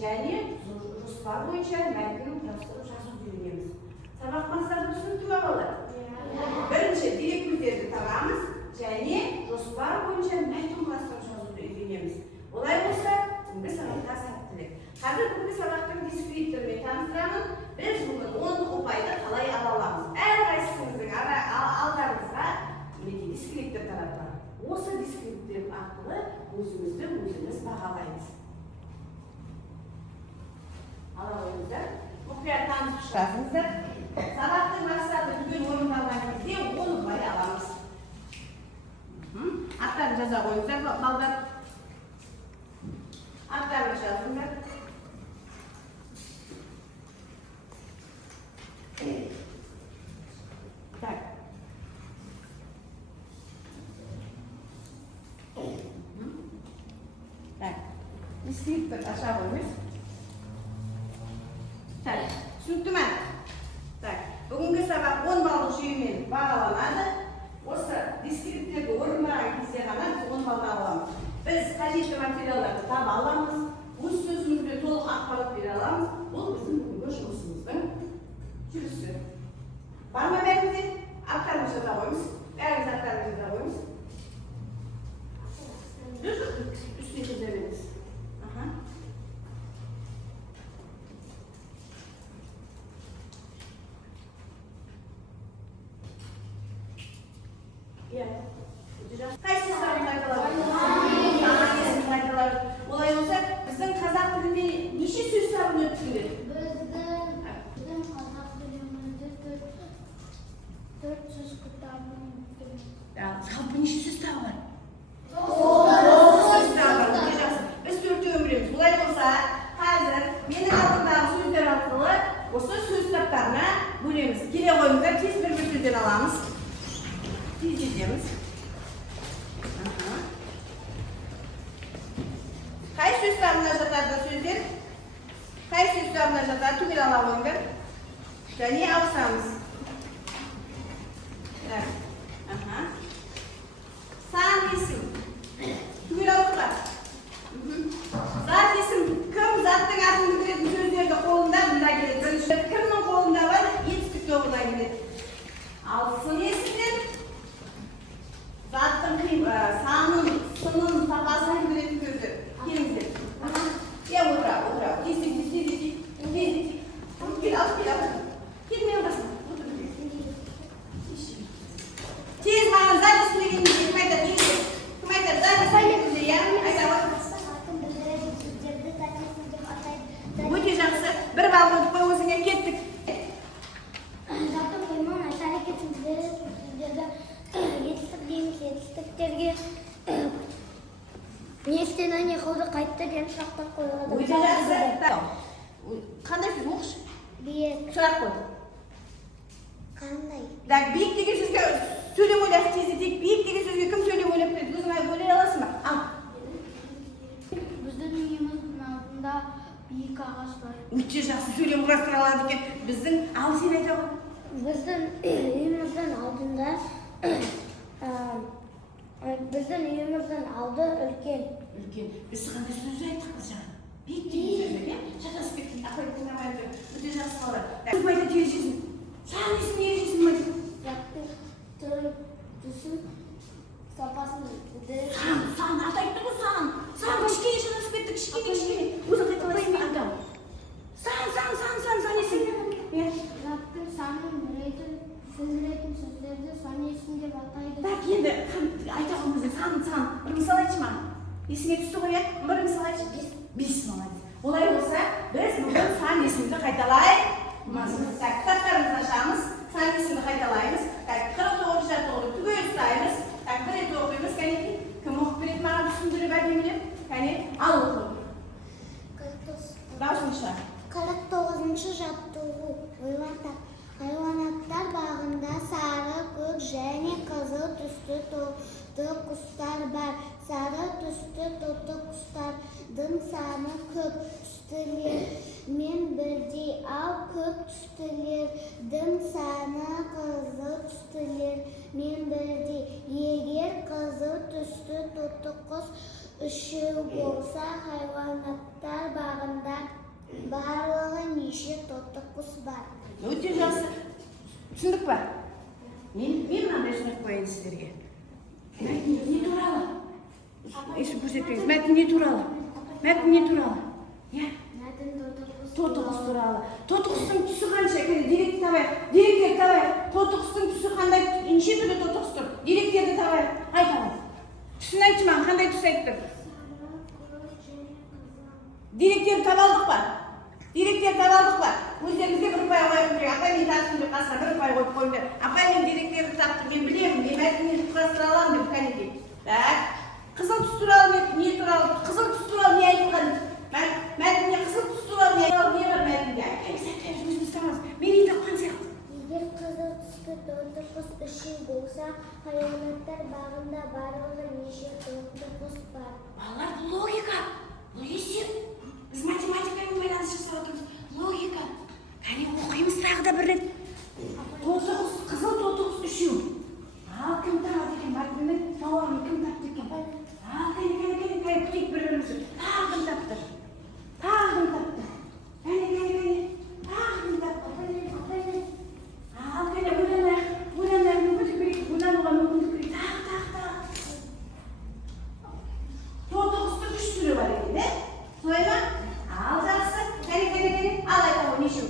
және жоспар бойынша мәтінін құрастырып жазуды үйренеміз. Сабақ мақсаты түсінікті ме балалар? Бірінші дерек көздерді табамыз және жоспар бойынша мәтін құрастырып жазуды үйренеміз. Олай болса, бүгінгі сабаққа сәттілік. Қазір бүгінгі сабақтың дискрипторымен таныстырамын. Біз бүгін 10 ұпайды қалай ала аламыз? Әрқайсымыздың алдарыңызға дискриптор таратылады. Осы дискриптор арқылы өзімізді өзіміз бағалаймыз. Ала қойыңыздар. Мұқият танысып шығасыңыздар. Сабақтың мақсаты бүгін орындалған кезде 10 ұпай аламыз. Аттарын жаза қойыңыздар, балдар. Аттарын жазыңыздар. Так. Так. Дискриптор аша қойыңыз. Так. Түсінікті ме? Так. Бүгінгі сабақ 10 балдық жүйемен бағаланады. Осы дискрипторды орындаған кезде ғана біз 10 балды аламыз. Біз қажетті материалдарды таба аламыз. Өз сөзімізде толық ақпарат бере аламыз. Бұл біздің бүгінгі жұмысымыздың жүрісі. Бар ма бәріңізде? Аттарыңызды жаза қойыңыз. Бәріңіз аттарыңызды жаза қойыңыз. Үстіне жаза беріңіз. Қайсы сұрағын қайталар? Олай болса, біздің қазақ тілінде неше сөз табын өттіңдер? Біздің қазақ тілімізде 4 сөз кітабын өттім. Жалпы неше сөз табы бар? Біз 4-теуін білеміз. Олай болса, қазір менің алдымдағы сөздер арқылы осы сөз кітаптарына бөлеміз. Келе қойыңыздар, тез бір сөзден аламыз. Тез жетеміз. Қай сөз табына жатады сөздер? Қай сөз табына жатады? Түгел ала қойыңдар. Және ауысамыз. Сан есім. Түгел алыңдар. Зат есім. Кім заттың атын білдіретін сөздерді қолында мұнда келеді. Бірінші кімнің қолында бар? Етістік тобына келеді. Ал сын есімден заттың санын, сынын, сапасын білдіретін сөздер. Келіңіздер. Я отыра. Есік. Келмей отырасың. Тез маған зат есім дегенде кім айтады? Кім айтады? Зат есім дегенде, я? Айтады. Өте жақсы. Бір бал болып қой өзіңе кеттік. Затын қойман айта әрекетін білдіреді сөздерді етістік дейміз. Етістіктерге не істені, не қылды, қайтты деген сұрақтар қойылады. Өте жақсы. Қандай сөз оқышы? Биік. Сұрақ қой. Қандай? Биік деген сөзге сөйлем ойлап тездетейік. Биік деген сөзге кім сөйлем ойлап береді? Өзің ойлай аласың ба? Ал. Біздің үйіміздің алдында биік ағаш бар. Өте жақсы сөйлем құрастыра алады екен. Біздің ал сен айта ғой. Біздің үйіміздің алдында үлкен. Үлкен. Біз қандай сөз айттық біз жаңа? Биік деген сөзді, ке? Шатасып кеттің. Ақай тыңдамай тұр. Өте жақсы қалады. Кім айта тережесін? Сан есім ережесін ме? Заттың түрі, түсі, сапасын білдіреді. Сан, аты айтты ғой сан. Сан, кішкене шатасып кетті, кішкене. Өзің қайталайсың ба? Сан есім. Заттың санын білдіретін сөздерді сан есім деп атайды. Так, енді айта қойыңыздар, сан. Бір мысал айтшы ма? Есіңе түсті ғой, иә? Бір мысал айтшы. 5 молодец. Олай болса, біз бүгін сан есімді қайталаймыз. Кітаптарымызды ашамыз, сан есімді қайталаймыз. 49 жаттығуды түгел ұстаймыз. Бір рет оқимыз, кәнекей. Кім оқып береді маған түсіндіріп әдемілеп? Кәне, ал оқы. Даусың шығар. 49-шы жаттығу. Хайуанаттар бағында сары, көк және қызыл түсті тоты құстар бар. Сары түсті тоты құстардың саны көп түстілермен бірдей, ал көк түстілердің саны қызыл түстілермен бірдей. Егер қызыл түсті үшеу болса, хайванаттар бағында барлығы неше тоты құс бар? Өте жақсы. Түсіндік па? Мен мынандай сұрақ қояйын сіздерге. Мәтін не туралы? Есіп көрсетпеңіз. Мәтін не туралы? Мәтін не туралы? Иә? Тоты құс туралы. Тоты құстың түсі қанша? Деректі табайық. Деректер табайық. Тоты құстың түсі қандай? Неше түрлі тоты құс тұр? Деректерді табайық. Айтамыз. Түсін айтшы маған, қандай түс айтты? Деректер табалдық па? Деректер табалдық па? Өздеріңізге бір ұпай қойып керек. Апай мен тастым деп қасына бір ұпай қойып қойыңдар. Апай мен деректерді таптым, мен білемін, мен мәтінмен құрастыра аламын деп кәнекей. Так. Қызыл түс туралы не туралы? Қызыл түс туралы не айтылған? Мәтінде қызыл түс туралы не бар мәтінде? Айтпаймыз, өзіміз табамыз. Мен үй тапқан сияқты. Егер қызыл түсті тоты құс үшеу болса, хайуанаттар бағында барлығы неше тоты құс бар? Балалар, бұл логика. Бұл есеп. Біз математикамен байланыс жасап отырмыз. Логика. Кәне оқимыз тағы да бір рет. Тоты құс, қызыл тоты құс үшеу. Ал кім табады екен? Мәтіннің жауабын кім тапты екен? Ал кәне күтейік бір-бірімізді. Тағы кім тапты? Тағы кім тапты? Кәне. Тағы кім тапты? Ал кәне ойланайық, мүмкіндік берейік. Ойлануға мүмкіндік берейік. Тағы. Тоты құстың үш түрі бар екен, де? Солай ма? Ал жақсы. Кәне. Ал айтамын, нешеу?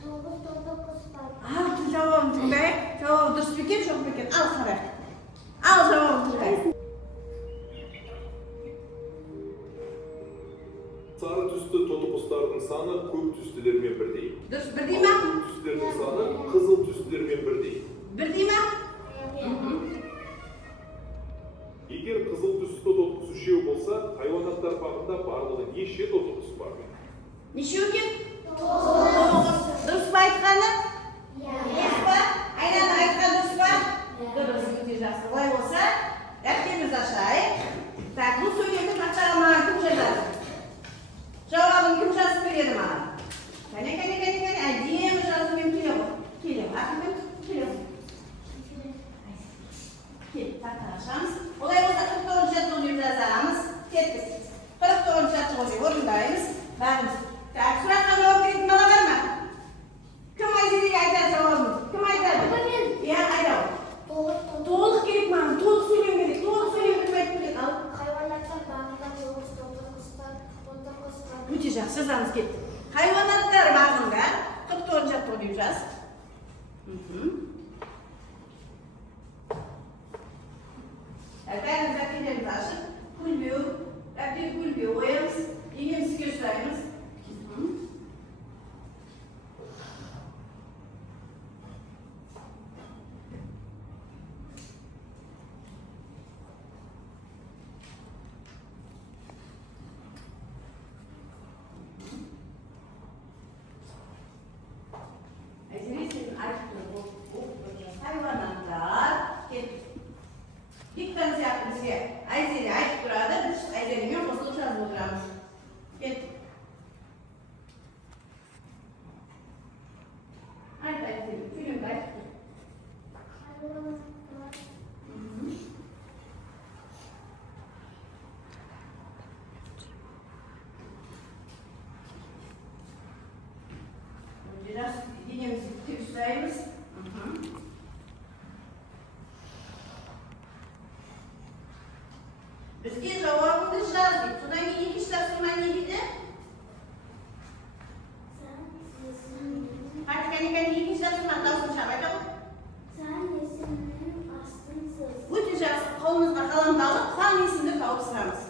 9 тоты құс бар. Ал жауабын тыңдайық. Жауабы дұрыс па екен, жоқ па екен? Ал қарайық. Ал жауабын тыңдайық. Сары түсті тоты құстардың саны көк түстілермен бірдей. Дұрыс, бірдей ма? Көк түстілердің саны қызыл түстілермен бірдей. Бірдей ма? Егер қызыл түсті тоты құс үшеу болса, хайуанаттар бағында барлығы неше тоты құс бар? Нешеу екен? 9. Дұрыс па айтқаны? Дұрыс па? Айнаны айтқан дұрыс па? Дұрыс, өте жақсы. Олай болса, дәптерімізді ашайық. Так, бұл сөйлемді тақтаға маған кім жазады? Жауабын кім жазып береді маған? Кәне. Әдемі жазумен келе ғой. Ақылмен келе ғой. Кел, тақтаға ашамыз. Олай болса 49 жаттығу деп жазамыз. Кеттік. 49 жаттығу деп орындаймыз. Бағымыз. Так, сұраққа жауап беретін бала бар ма? Кім Айзереге айтады жауабын? Кім айтады? Иә, айдау. Толық керек маған, толық сөйлем керек. Толық сөйлем кім айтып береді? Ал. Хайуанаттар бағында 9 тоты құс бар. Өте жақсы жазамыз кетті. Хайуанаттар бағында 49 жаттығу деп жаз. Бәріміз дәптерімізді ашып, көлбеу қоямыз, денемізге ұстаймыз. Hayvanatlar, dikkat yapın size. Ayzeli ayıp durada, biz Ayzeli'nin kosulu çalıp oturamız. Gel. Haydi Ayzeli, film ayıp dur. Biraz dinimizi üstleyimiz. Bizga javobni yozdik. So'ndan keyin ikkinchi dasturma ne deydi? Qani ikkinchi dasturma tashlab aytaman. Sen resimlerin aslısız. O'ta yaxshi. Qo'limizga qalamni olib, fan esimni topib chiqamiz.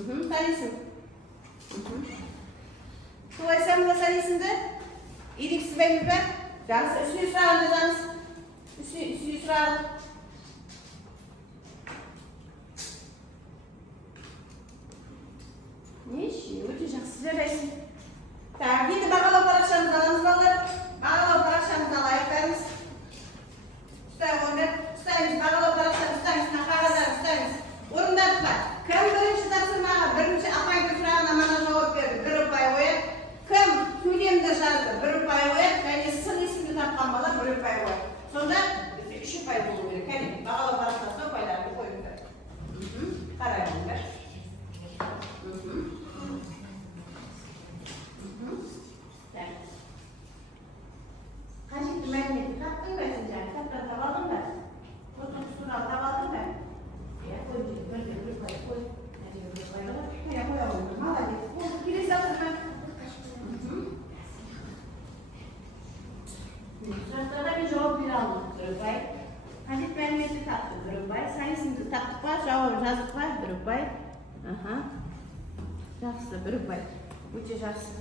Tanисың. Су айтсам да танисың да? Еріксізбейміз бе? Жақсы, үстіне сұрағын жазамыз. Үстіне сұрағын. Неше, өте жақсы жарайсың. Так, енді бағалау парақшамызды аламыз балалар. Бағалау парақшамызды алайық бәріміз. Ұстаймыз, бағалау парақшамызды ұстаймыз, мына қағаздарын ұстаймыз. Орындадық па? Кім бірінші тапсырмаға, бірінші апайдың сұрағына мана жауап берді, 1 ұпай қояды. Кім сөйлемді жазды, 1 ұпай қояды, және сын есімді тапқан бала 1 ұпай қояды. Сонда бізде 3 ұпай болу керек. Кәне, бағалау парақшасына ұпайларды қойыңдар. Қарай болыңдар. Қажетті мәліметті таптың ба сен жаңағы? Кітаптан таба алдың ба? Отырыс туралы таба алдың ба? Иә, қой, бірде 1 ұпай қой. Нәтиже 1 ұпай қой. Иә, қоя қойыңдар. Молодец. Болды, келесі тапсырма. Сұрақтарға мен жауап бере алдым. 1 ұпай. Қажет мәліметті таптым. 1 ұпай. Сайысымды таптық па? Жауабын жаздық па? 1 ұпай. Жақсы, 1 ұпай. Өте жақсы.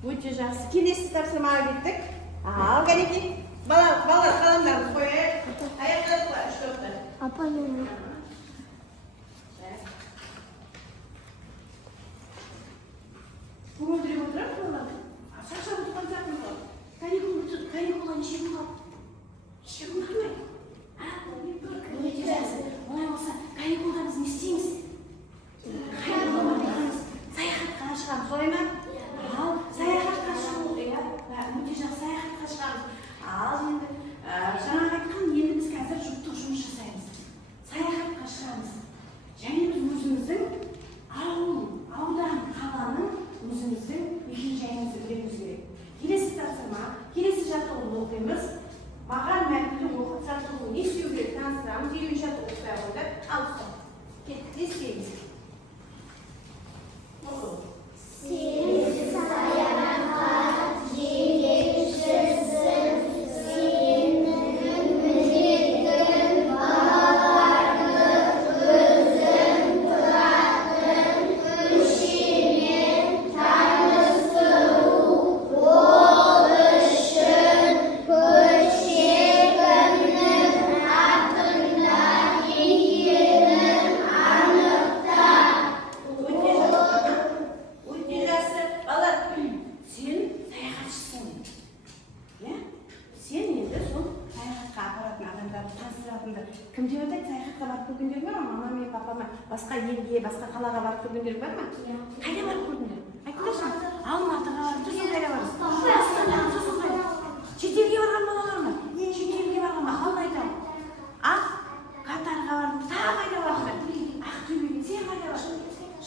Өте жақсы. Келесі тапсырмаға кеттік. Ал, кәнекей. Балалар, қаламдарымыз қойайық. Аяқтадық па? 3 топта. Апа, мен. Көңілдірек отырамыз балалар. Шақшақ отырған сияқтымыз ғой. Каникулға неше күн қалды? Неше күн қалды? Өте жақсы. Олай болса, каникулда біз не істейміз? Саяхатқа шығамыз, солай ма? Ал, саяхатқа шығу. Өте жақсы саяхатқа шығамыз. Ал, енді жаңағы айтқан, енді біз қазір жұптық жұмыс жасаймыз. Саяхатқа шығамыз. Және біз өзіміздің аудан, қаланың өзіміздің мекен-жайымызды білуіміз керек. Келесі тапсырма, келесі жаттығуды оқимыз. Маған мәтінді оқып жаттығуды не істеу керек таныстырамыз. 20 жаттығу оқытай қойды. Ал, ұстап. Кеттік, не істейміз? Сен саяхат жетекшісің, сенің міндетің балаларды өзің тұратын көшемен таныстыру. Ол үшін көше кімнің атында екенін анықта. Өте жақсы. Балалар, сен саяхатшысың. Иә? Сен енді сол саяхатқа апаратын адамдарды таныстыратынды. Кім деп айтады? Саяхатқа барып көргендер бар ма? Мама мен папама басқа елге, басқа қалаға барып көргендер бар ма? Қайда барып көрдіңдер? Айтыңдаршы. Алматыға барып, сосын қайда барып? Астанаға, сосын қайда? Шетелге барған балалар ма? Шетелге барған ма? Ал айтамын. Катарға бардым, тағы қайда бардым? Ақтөбеге, сен қайда бардың?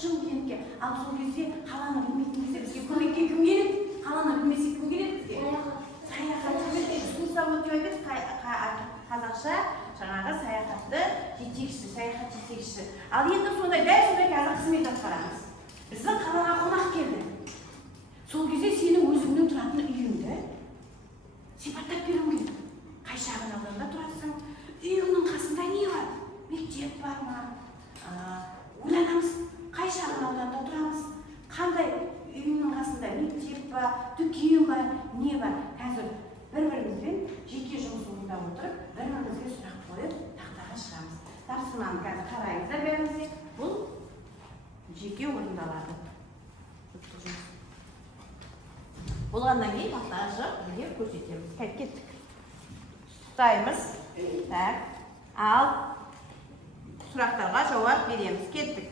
Шымкентке. Ал сол кезде қаланы білмейтін кезде бізге көмекке кім келеді? Қаланы білмесе кім келеді бізге? Саяхатшы келеді. Тұсап өтіп айтады қазақша жаңағы саяхатты жетекшісі, саяхат жетекшісі. Ал енді сондай, дәл сондай қазір қызмет атқарамыз. Біздің қалаға қонақ келді. Сол кезде сенің өзіңнің тұратын үйіңді сипаттап беруім керек. Қай шағын ауданда тұрасың? Үйіңнің қасында не бар? Мектеп бар ма? Ойланамыз. Қай шағын ауданда тұрамыз? Қандай үйіңнің қасында мектеп бар, дүкен бар, не бар? Қазір бір-бірімізбен жеке жұмыс орында отырып, бір-бірімізге сұрақ қойып, тақтаға шығамыз. Тапсырманы қазір қараймыздар бәрімізде. Бұл жеке орындалады. Болғаннан кейін тақтаға шығып, бірге көрсетеміз. Кеттік. Ұстаймыз. Так. Ал сұрақтарға жауап береміз. Кеттік.